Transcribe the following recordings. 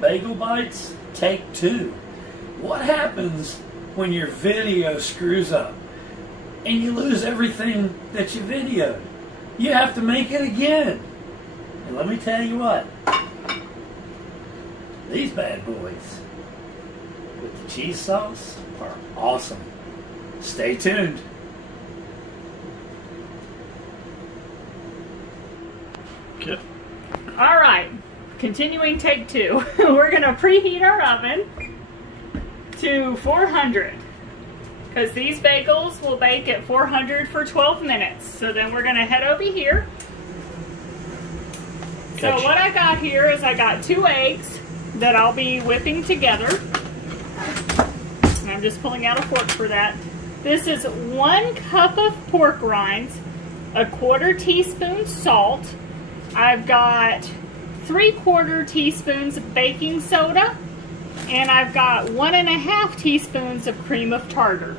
Bagel Bites, take 2. What happens when your video screws up and you lose everything that you videoed? You have to make it again. And let me tell you what, these bad boys with the cheese sauce are awesome. Stay tuned. Okay. All right, continuing take 2. We're gonna preheat our oven to 400 because these bagels will bake at 400 for 12 minutes. So then we're gonna head over here. So what I got here is I got 2 eggs that I'll be whipping together. And I'm just pulling out a fork for that. This is 1 cup of pork rinds, 1/4 teaspoon salt. I've got 3/4 teaspoons of baking soda, and I've got 1½ teaspoons of cream of tartar.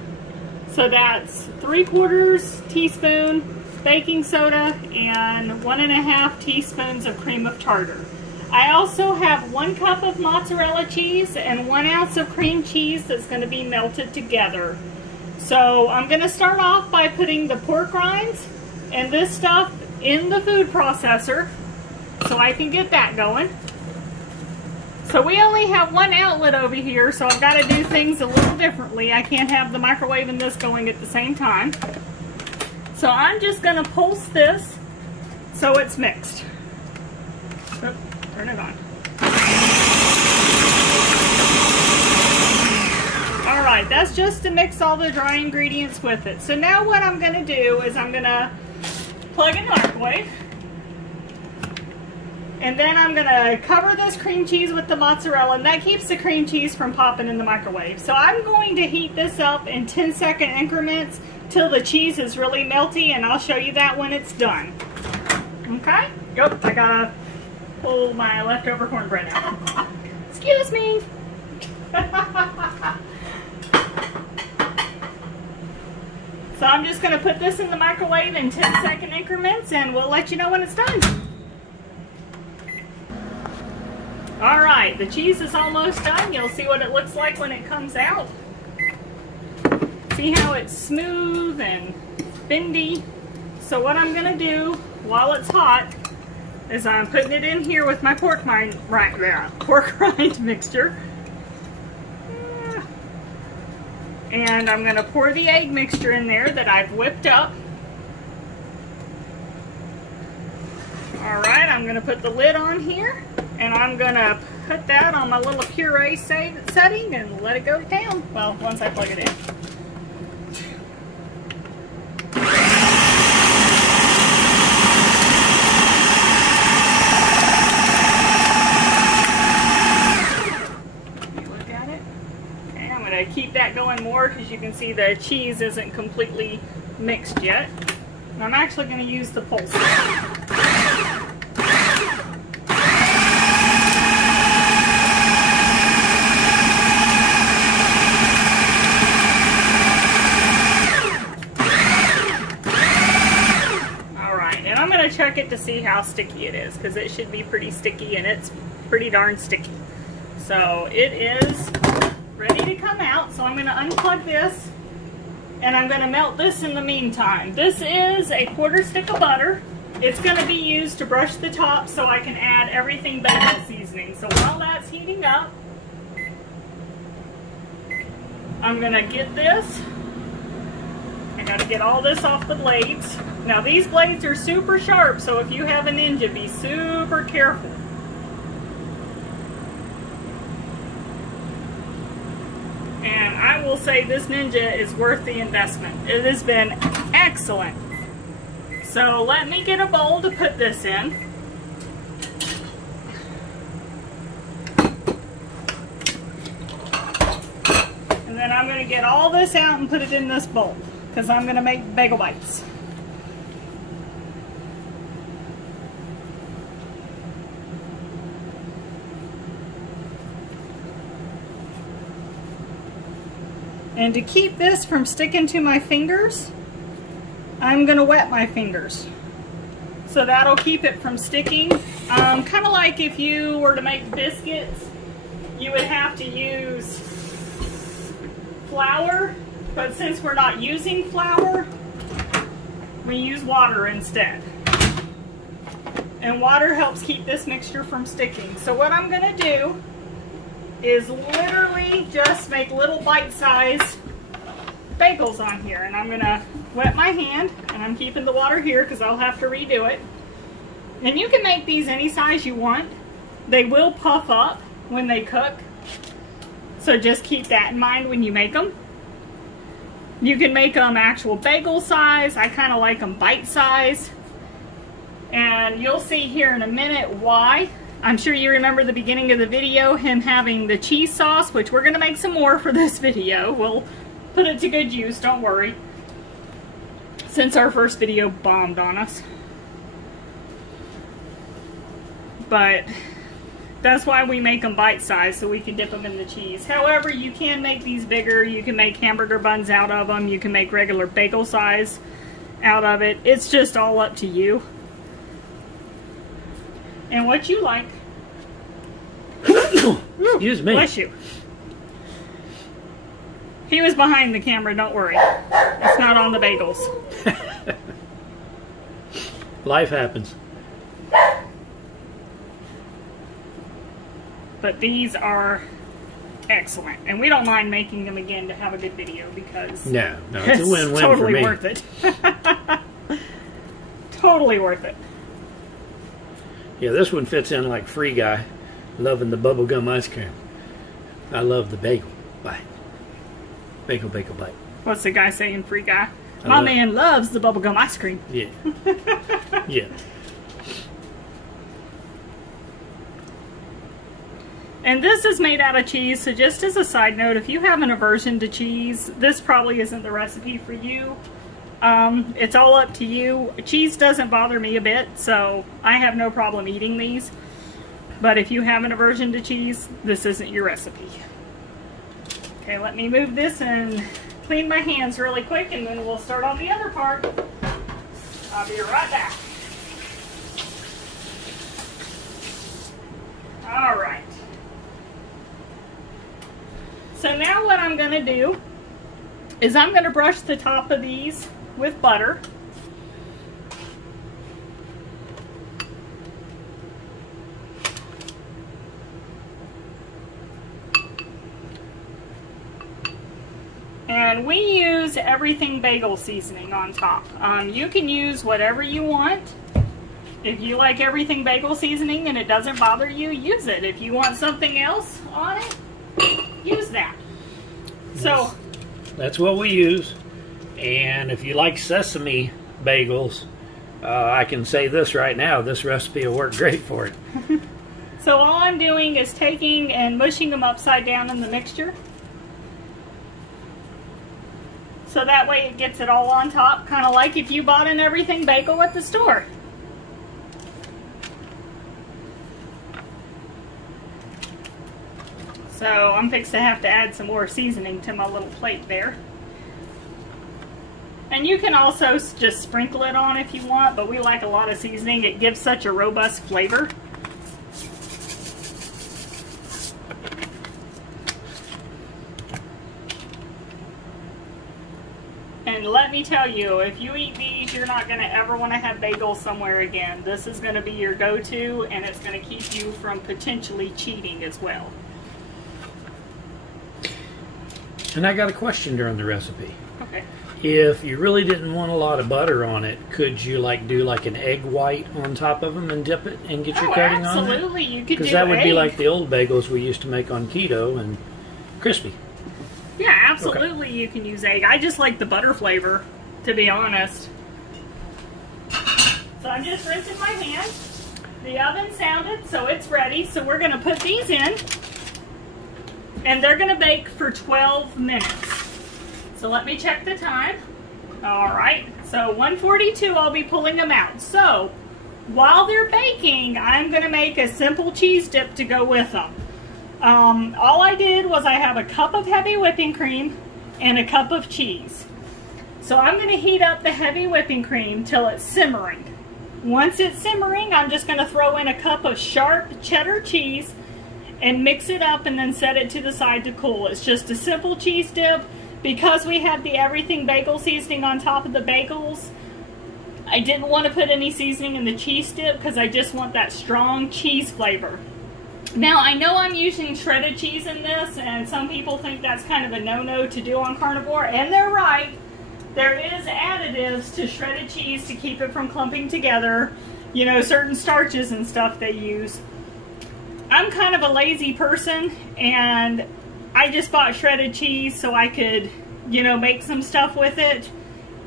So that's 3/4 teaspoon baking soda and 1½ teaspoons of cream of tartar. I also have 1 cup of mozzarella cheese and 1 ounce of cream cheese that's going to be melted together. So I'm going to start off by putting the pork rinds and this stuff in the food processor so I can get that going. So we only have 1 outlet over here, so I've got to do things a little differently. I can't have the microwave and this going at the same time. So I'm just going to pulse this so it's mixed. Oop, turn it on. Alright, that's just to mix all the dry ingredients with it. So now what I'm going to do is I'm going to plug in the microwave. And then I'm going to cover this cream cheese with the mozzarella, and that keeps the cream cheese from popping in the microwave. So I'm going to heat this up in 10-second increments till the cheese is really melty, and I'll show you that when it's done. Okay? Yep, I gotta pull my leftover cornbread out. Excuse me. So I'm just going to put this in the microwave in 10-second increments, and we'll let you know when it's done. Alright, the cheese is almost done. You'll see what it looks like when it comes out. See how it's smooth and bendy? So what I'm going to do while it's hot is I'm putting it in here with my pork rind mixture. And I'm going to pour the egg mixture in there that I've whipped up. Alright, I'm going to put the lid on here, and I'm going to put that on my little puree setting and let it go down. Well, once I plug it in. Look at it. Okay, I'm going to keep that going more because you can see the cheese isn't completely mixed yet. And I'm actually going to use the pulse. Check it to see how sticky it is, because it should be pretty sticky, and it's pretty darn sticky. So it is ready to come out. So I'm going to unplug this, and I'm going to melt this in the meantime. This is a 1/4 stick of butter. It's going to be used to brush the top so I can add everything bagel seasoning. So while that's heating up, I'm going to get this. I got to get all this off the blades. Now these blades are super sharp, so if you have a Ninja, be super careful. And I will say this Ninja is worth the investment. It has been excellent. So let me get a bowl to put this in. And then I'm going to get all this out and put it in this bowl, because I'm going to make bagel bites. And to keep this from sticking to my fingers, I'm going to wet my fingers. So that'll keep it from sticking. Kind of like if you were to make biscuits you would have to use flour, but since we're not using flour, we use water instead. And water helps keep this mixture from sticking. So what I'm going to do is literally just make little bite-sized bagels on here. And I'm going to wet my hand, and I'm keeping the water here because I'll have to redo it. And you can make these any size you want. They will puff up when they cook. So just keep that in mind when you make them. You can make them actual bagel size. I kind of like them bite size. And you'll see here in a minute why. I'm sure you remember the beginning of the video, him having the cheese sauce, which we're going to make some more for this video. We'll put it to good use, don't worry. Since our first video bombed on us. But that's why we make them bite-sized, so we can dip them in the cheese. However, you can make these bigger. You can make hamburger buns out of them. You can make regular bagel size out of it. It's just all up to you. And what you like. Excuse me. Bless you. He was behind the camera, don't worry. It's not on the bagels. Life happens. But these are excellent. And we don't mind making them again to have a good video because no, it's a win-win totally for me. Worth it. Totally worth it. Yeah, this one fits in like Free Guy, loving the bubblegum ice cream. I love the bagel bite. Bagel bite. What's the guy saying, Free Guy? My man loves the bubblegum ice cream. Yeah. Yeah. And this is made out of cheese, so just as a side note, if you have an aversion to cheese, this probably isn't the recipe for you. It's all up to you. Cheese doesn't bother me a bit, so I have no problem eating these. But if you have an aversion to cheese, this isn't your recipe. Okay, let me move this and clean my hands really quick, and then we'll start on the other part. I'll be right back. All right. So now what I'm going to do is I'm going to brush the top of these with butter. And we use everything bagel seasoning on top. You can use whatever you want. If you like everything bagel seasoning and it doesn't bother you, use it. If you want something else on it, use that. So that's what we use. And if you like sesame bagels, I can say this right now, this recipe will work great for it. So all I'm doing is taking and mushing them upside down in the mixture. So that way it gets it all on top, kind of like if you bought an everything bagel at the store. So I'm fixing to have to add some more seasoning to my little plate there. And you can also just sprinkle it on if you want, but we like a lot of seasoning. It gives such a robust flavor. And let me tell you, if you eat these, you're not going to ever want to have bagels somewhere again. This is going to be your go-to, and it's going to keep you from potentially cheating as well. And I got a question during the recipe. Okay. If you really didn't want a lot of butter on it, could you do like an egg white on top of them and dip it and get your coating on it? Absolutely, you could do because that would egg. be like the old bagels we used to make on keto and crispy. Yeah, absolutely. Okay. You can use egg. I just like the butter flavor, to be honest. So I'm just rinsing my hands. The oven sounded, so it's ready. So we're going to put these in, and they're going to bake for 12 minutes. So let me check the time. All right, so 1:42, I'll be pulling them out. So while they're baking, I'm going to make a simple cheese dip to go with them. All I did was I have a cup of heavy whipping cream and a cup of cheese. So I'm going to heat up the heavy whipping cream till it's simmering. Once it's simmering, I'm just going to throw in a cup of sharp cheddar cheese and mix it up and then set it to the side to cool. It's just a simple cheese dip. Because we had the everything bagel seasoning on top of the bagels, I didn't want to put any seasoning in the cheese dip because I just want that strong cheese flavor. Now, I know I'm using shredded cheese in this, and some people think that's kind of a no-no to do on carnivore, and they're right. There is additives to shredded cheese to keep it from clumping together. You know, certain starches and stuff they use. I'm kind of a lazy person, and I just bought shredded cheese so I could, you know, make some stuff with it.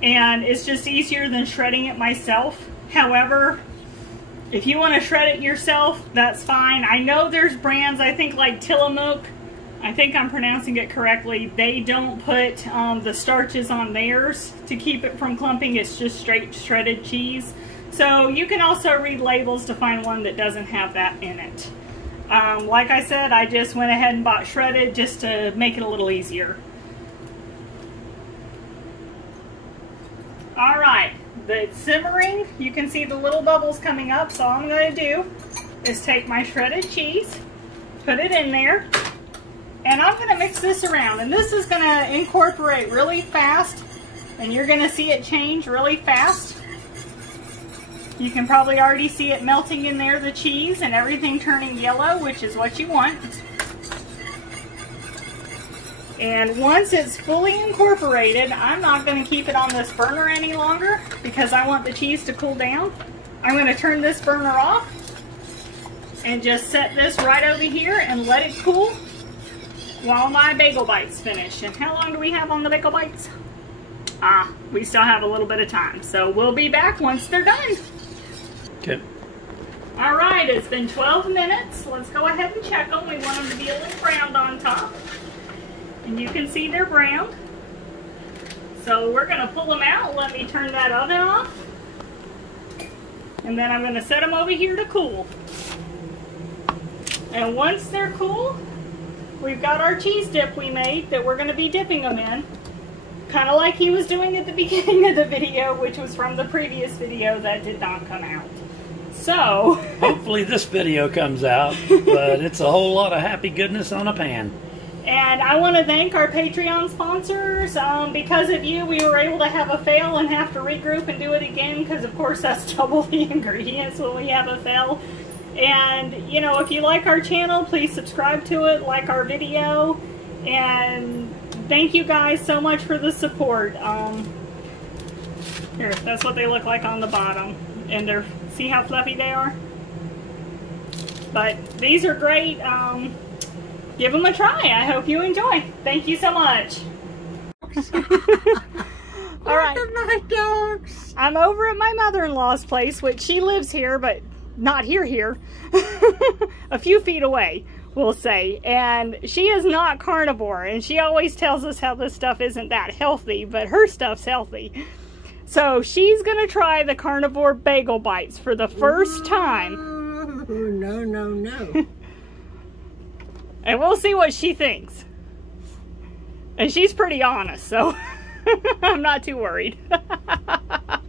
And it's just easier than shredding it myself. However, if you want to shred it yourself, that's fine. I know there's brands, I think like Tillamook, I think I'm pronouncing it correctly, they don't put the starches on theirs to keep it from clumping. It's just straight shredded cheese. So you can also read labels to find one that doesn't have that in it. Like I said, I just went ahead and bought shredded just to make it a little easier. Alright, it's simmering. You can see the little bubbles coming up, so all I'm going to do is take my shredded cheese, put it in there, and I'm going to mix this around. And this is going to incorporate really fast, and you're going to see it change really fast. You can probably already see it melting in there, the cheese, and everything turning yellow, which is what you want. And once it's fully incorporated, I'm not going to keep it on this burner any longer because I want the cheese to cool down. I'm going to turn this burner off and just set this right over here and let it cool while my bagel bites finish. And how long do we have on the bagel bites? We still have a little bit of time, so we'll be back once they're done. Okay. All right, it's been 12 minutes. Let's go ahead and check them. We want them to be a little browned on top. And you can see they're browned. So we're going to pull them out. Let me turn that oven off. And then I'm going to set them over here to cool. And once they're cool, we've got our cheese dip we made that we're going to be dipping them in. Kind of like he was doing at the beginning of the video, which was from the previous video that did not come out. So hopefully this video comes out, but it's a whole lot of happy goodness on a pan. And I want to thank our Patreon sponsors. Because of you, we were able to have a fail and have to regroup and do it again, because of course that's double the ingredients when we have a fail. And you know, if you like our channel, please subscribe to it, like our video, and thank you guys so much for the support. Here, that's what they look like on the bottom. And they're, see how fluffy they are? But these are great. Give them a try. I hope you enjoy. Thank you so much. All right. My dogs. I'm over at my mother-in-law's place, which she lives here, but not here. A few feet away, we'll say. And she is not carnivore, and she always tells us how this stuff isn't that healthy, but her stuff's healthy. So she's going to try the Carnivore Bagel Bites for the first time. No. And we'll see what she thinks. And she's pretty honest, so I'm not too worried. That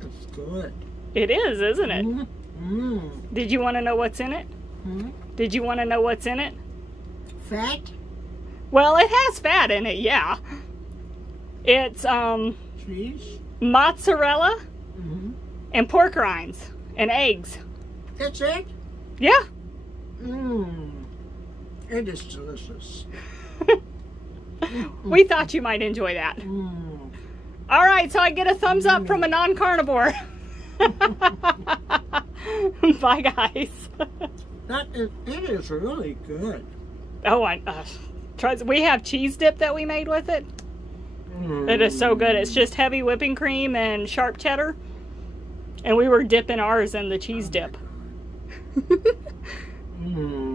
is good. It is, isn't it? Mm. Did you want to know what's in it? Mm. Did you want to know what's in it? Fat? Well, it has fat in it, yeah. It's Cheese? mozzarella Mm-hmm. and pork rinds and eggs. That's it? Yeah. Mmm. It is delicious. We thought you might enjoy that. Mm. All right, so I get a thumbs up from a non-carnivore. Bye, guys. It is really good. Oh, we have cheese dip that we made with it. It is so good. It's just heavy whipping cream and sharp cheddar. And we were dipping ours in the cheese dip. Mm.